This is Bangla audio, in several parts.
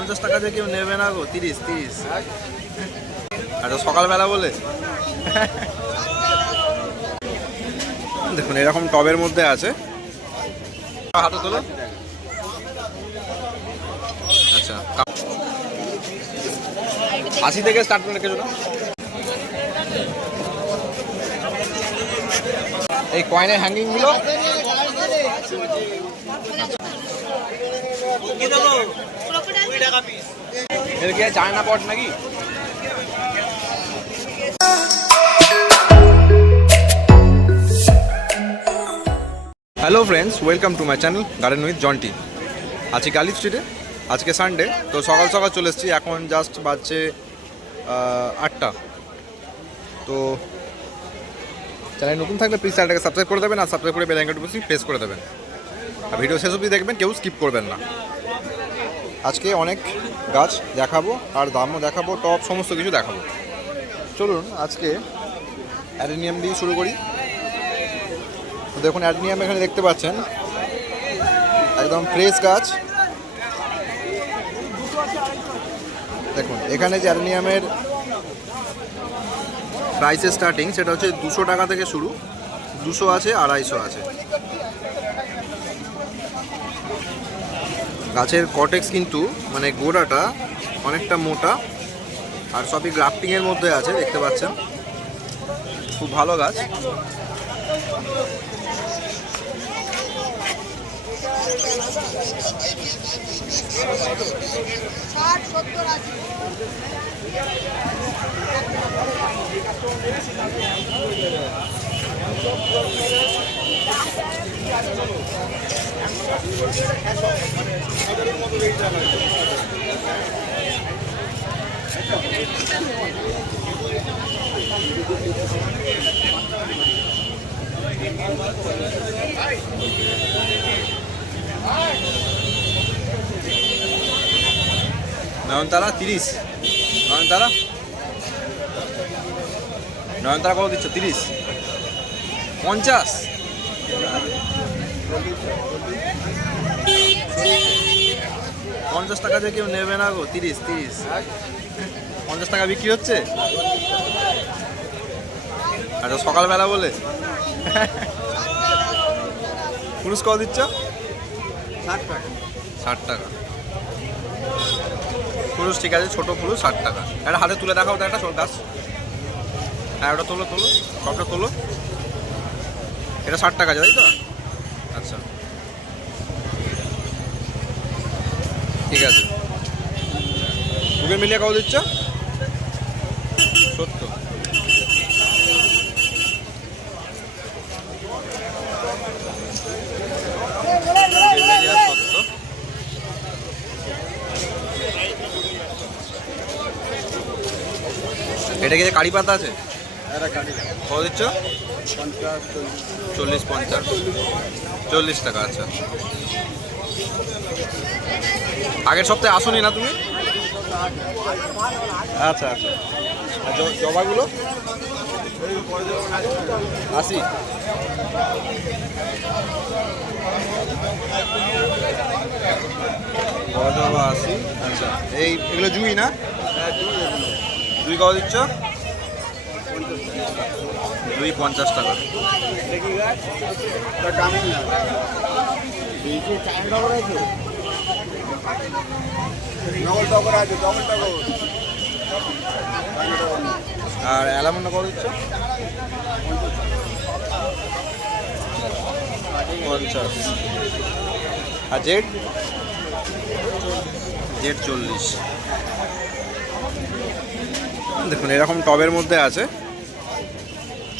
50 টাকা দিয়ে কেউ নেবে না গো। 30 আচ্ছা, সকালবেলা বলে। দেখুন এরকম টবের মধ্যে আছে। হাতে তোলো। আচ্ছা, 80 থেকে স্টার্ট করে কিছুটা। এই কয়েনের হ্যাঙ্গিং গুলো এর কি চায়না পট নাকি? Hello friends, welcome to my channel garden with Jonty. আছি গালিব স্ট্রিটে। আজকে সানডে, তো সকাল সকাল চলে এসেছি। এখন জাস্ট বাজছে 8টা। তো চ্যানেল নতুন থাকলে প্লিজ চ্যানেলটাকে সাবস্ক্রাইব করে দেবেন, আর সাবস্ক্রাইব করে বেল আইকনটা প্রেস করে দেবেন, আর ভিডিও শেষ অবধি দেখবেন, কেউ স্কিপ করবেন না। আজকে অনেক গাছ দেখাবো, আর দামও দেখাবো, টপ সমস্ত কিছু দেখাবো। চলুন আজকে অ্যাডেনিয়াম দিয়ে শুরু করি। তো দেখুন অ্যাডেনিয়াম এখানে দেখতে পাচ্ছেন, একদম ফ্রেশ গাছ। দেখুন এখানে যে অ্যাডেনিয়ামের প্রাইসের স্টার্টিং সেটা হচ্ছে 200 টাকা থেকে শুরু। 200 আছে, 250 আছে। গাছের কটেক্স কিন্তু মানে গোড়াটা অনেকটা মোটা, আর সবই গ্রাফটিংয়ের মধ্যে আছে, দেখতে পাচ্ছেন। খুব ভালো গাছ। নয়নতারা 30। নয়নতারা কত দিচ্ছ? 30, 50। পঞ্চাশ টাকা দিয়ে কেউ নেবে না গো। 30 50 টাকা বিক্রি হচ্ছে। আচ্ছা, সকালবেলা বলে। পুরুষ কত দিচ্ছ? 60 টাকা পুরুষ। ঠিক আছে, ছোটো পুরুষ 60 টাকা। একটা হাতে তুলে দেখাও তো একটা গাছ। হ্যাঁ, ওটা তোলো, সবটা তোলো। এটা 60 টাকা আছে, তাই তো? আচ্ছা, ঠিক আছে। দুটো মিলিয়ে কত দিচ্ছ? 70। এটা কি কারি পাতা আছে? কত দিচ্ছ? 40, 50, 40 টাকা। আচ্ছা, আগের সপ্তাহে আসোনি না তুমি? আচ্ছা আচ্ছা। আর জবাগুলো 80। জবা 80। আচ্ছা, এগুলো জুই না? জুই কত দিচ্ছ? 2, 50 টাকা। আর অ্যালামন্ডা কত দিচ্ছ? 50। আর জেড 40। দেখুন এরকম টবের মধ্যে আছে,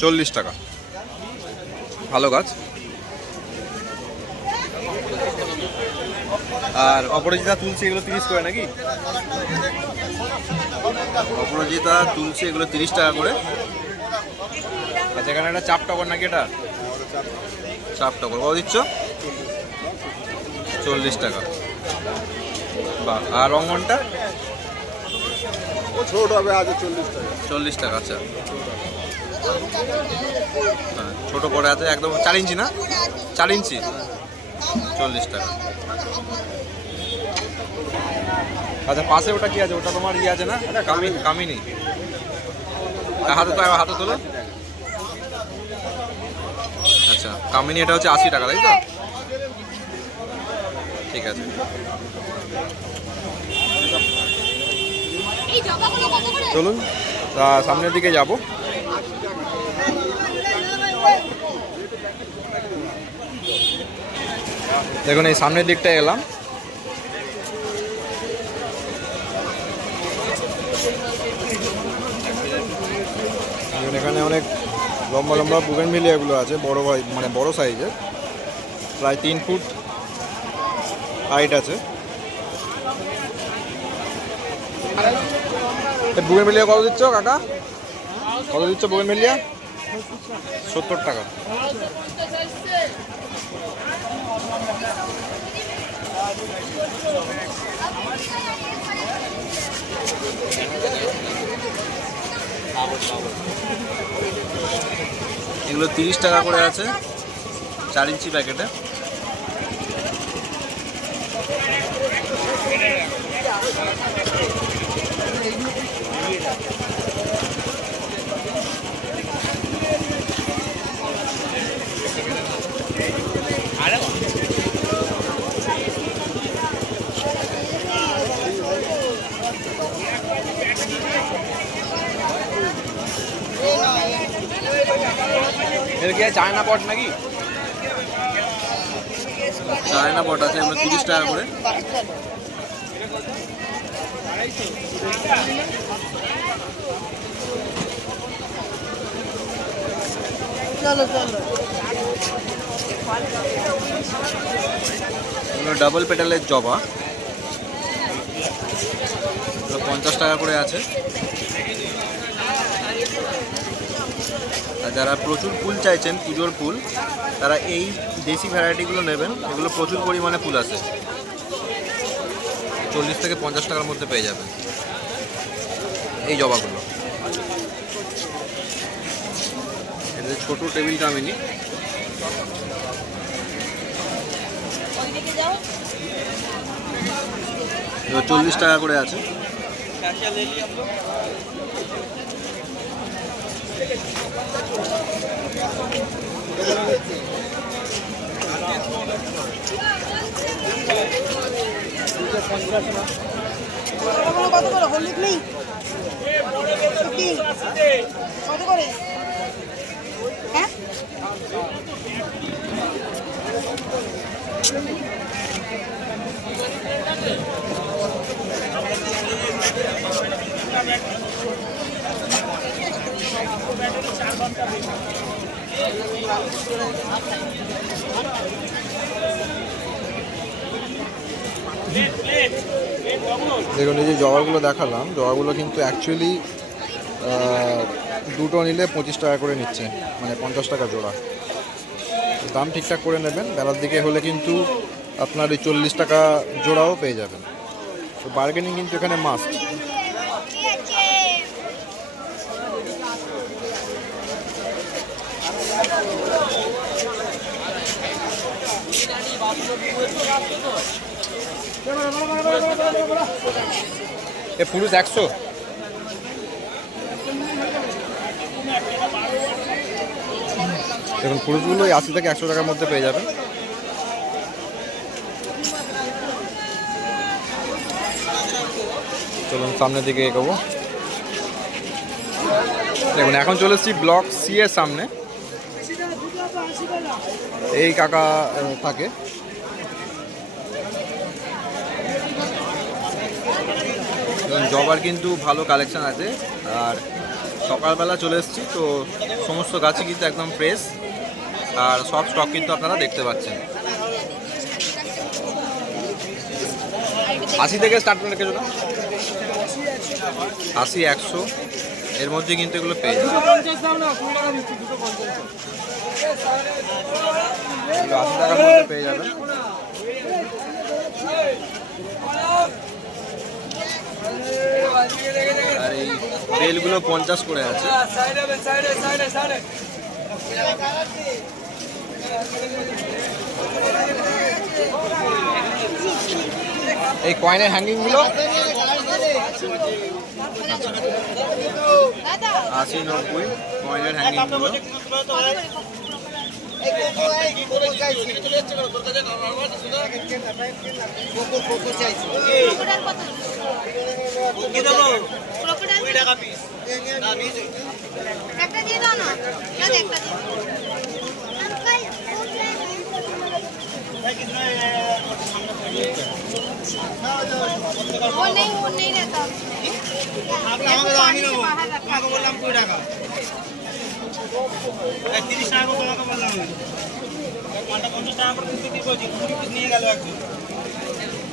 40 টাকা। ভালো গাছ। আর অপরাজিতা তুলসী এগুলো 30 করে নাকি? অপরাজিতা তুলসী এগুলো 30 টাকা করে। আচ্ছা, এখানে একটা চাপ টগর নাকি? এটা চাপ টগর কত দিচ্ছ? 40 টাকা। বাহ। আর রঙনটা ছোট হবে, আছে 40 টাকা। আচ্ছা, হ্যাঁ, ছোটো পরে আছে একদম 4 ইঞ্চি না? 4 ইঞ্চি, 40 টাকা। আচ্ছা পাশে ওটা কি আছে? ওটা তোমার ইয়ে আছে না? কামিনী। হাতে তোলো। আচ্ছা কামিনী, এটা হচ্ছে 80 টাকা, তাই তো? ঠিক আছে। চলুন সামনের দিকে যাব। দেখুন এই সামনের দিকটা এলাম। এখানে অনেক লম্বা লম্বা বুগেনভিলিয়াগুলো আছে, মানে বড় সাইজের, প্রায় 3 ফুট হাইট আছে। বুগেনভিলিয়া কত দিচ্ছ কাকা? কত দিচ্ছ বুগেনভিলিয়া? 70 টাকা। এগুলো 30 টাকা করে আছে 4 ইঞ্চি প্যাকেটে। এর কি চায়না পট নাকি? চায়না পট আছে, এগুলো 30 টাকা করে। এগুলো ডাবল পেটালের জবা, 50 টাকা করে আছে। আর যারা প্রচুর ফুল চাইছেন, পুজোর ফুল, তারা এই দেশি ভ্যারাইটিগুলো নেবেন। এগুলো প্রচুর পরিমাণে ফুল আছে, 40 থেকে 50 টাকার মধ্যে পেয়ে যাবেন এই জবাগুলো। এটা ছোট টেবিল কামিনী, এবার 40 টাকা করে আছে। কত করে হলুদ নেই? কত করে? হ্যাঁ দেখুন এই যে জবাগুলো দেখালাম, জবাগুলো কিন্তু অ্যাকচুয়ালি দুটো নিলে 25 টাকা করে নিচ্ছে, মানে 50 টাকা জোড়া। দাম ঠিকঠাক করে নেবেন, বেলার দিকে হলে কিন্তু আপনার এই 40 টাকা জোড়াও পেয়ে যাবেন। তো বার্গেনিং কিন্তু এখানে মাস্ট। এ পুরুষ 100। দেখুন পুরুষগুলো 80 থেকে 100 টাকার মধ্যে পেয়ে যাবেন। চলুন সামনের দিকে এগোবো। দেখুন এখন চলে এসেছি ব্লক সি এর সামনে। এই কাকা থাকে। জবার কিন্তু ভালো কালেকশন আছে, আর সকালবেলা চলে এসেছি তো সমস্ত গাছই কিন্তু একদম ফ্রেশ, আর সব স্টক কিন্তু আপনারা দেখতে পাচ্ছেন। 80 থেকে স্টার্ট করে রেখেছো না? 80, 100 এর মধ্যে কিন্তু এগুলো পেয়ে যাবে। 80 টাকার মধ্যে পেয়ে যাবেন। আর এই বেলগুলো 50 করে আছে। এই কয়েনের হ্যাঙ্গিংগুলো দাদা 80-90 কয়েনের হ্যাঙ্গিংগুলো। ক্রোকোডাইল কত? ক্রোকোডাইল একটা দিয়ে দাও না, দাদা একটা দিয়ে वो नहीं रहता তোমাকে বললাম 2 টাকা 30 টাকা তোমাকে বললাম কোনটা 50 টাকা করে দিতে বলছি 20 পিস নিয়ে গেল একজন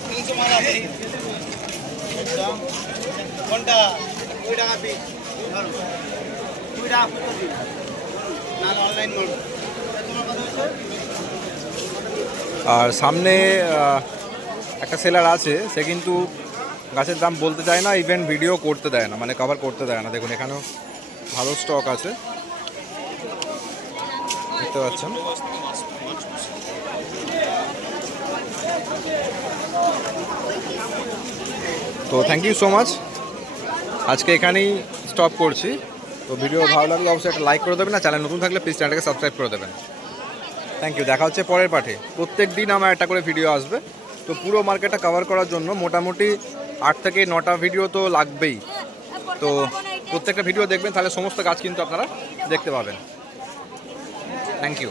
300 মাল আছে কোনটা 2 টাকা পিস ধরো 2 টাকা ফুটো দিন না অনলাইন করব তোমার কথা হচ্ছে। আর সামনে একটা সেলার আছে, সে কিন্তু গাছের দাম বলতে চায় না, ইভেন ভিডিও করতে দেয় না, মানে কভার করতে দেয় না। দেখুন এখানেও ভালো স্টক আছে, দেখতে পাচ্ছেন। তো থ্যাংক ইউ সো মাচ, আজকে এখানেই স্টপ করছি। তো ভিডিও ভালো লাগলে অবশ্যই একটা লাইক করে দেবেন, না চ্যানেল নতুন থাকলে প্লিজ চ্যানেলটাকে সাবস্ক্রাইব করে দেবেন। থ্যাংক ইউ, দেখা হচ্ছে পরের পাঠে। প্রত্যেক দিন আমার একটা করে ভিডিও আসবে, তো পুরো মার্কেটটা কভার করার জন্য মোটামুটি 8 থেকে 9টা ভিডিও তো লাগবেই। তো প্রত্যেকটা ভিডিও দেখবেন, তাহলে সমস্ত গাছ কিন্তু আপনারা দেখতে পাবেন। Thank you.